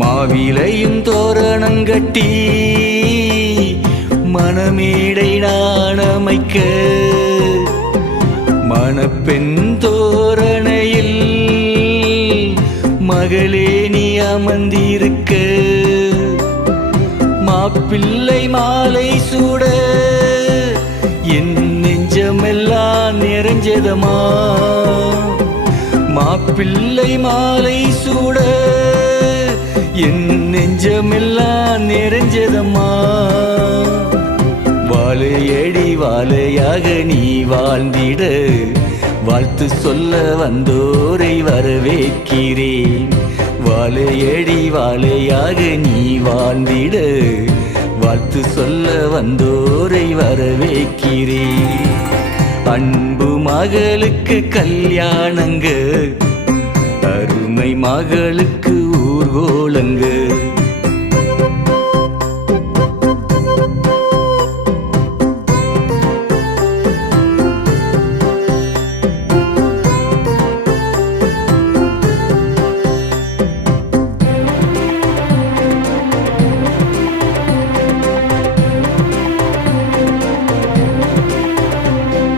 மாவிலையும் தோரணங்கட்டி மணமேடை நாணமைக்க மணப்பெண் தோரணையில் மகளே நீ அமர்ந்திருக்க மாப்பிள்ளை மாலை சூட என் நெஞ்சமெல்லாம் நிறைஞ்சதமா மாப்பிள்ளை மாலை சூட என் நெஞ்சமெல்லாம் நிறைஞ்சதம்மா வாழையடி வாழையாக நீ வாழ்ந்திட வாழ்த்து சொல்ல வந்தோரை வரவேற்கிறேன் வாழையடி வாழையாக நீ வாழ்ந்திட வாழ்த்து சொல்ல வந்தோரை வரவேற்கிறேன் அன்பு மகளுக்கு கல்யாணங்க அருமை மகளுக்கு ஊர்கோலங்க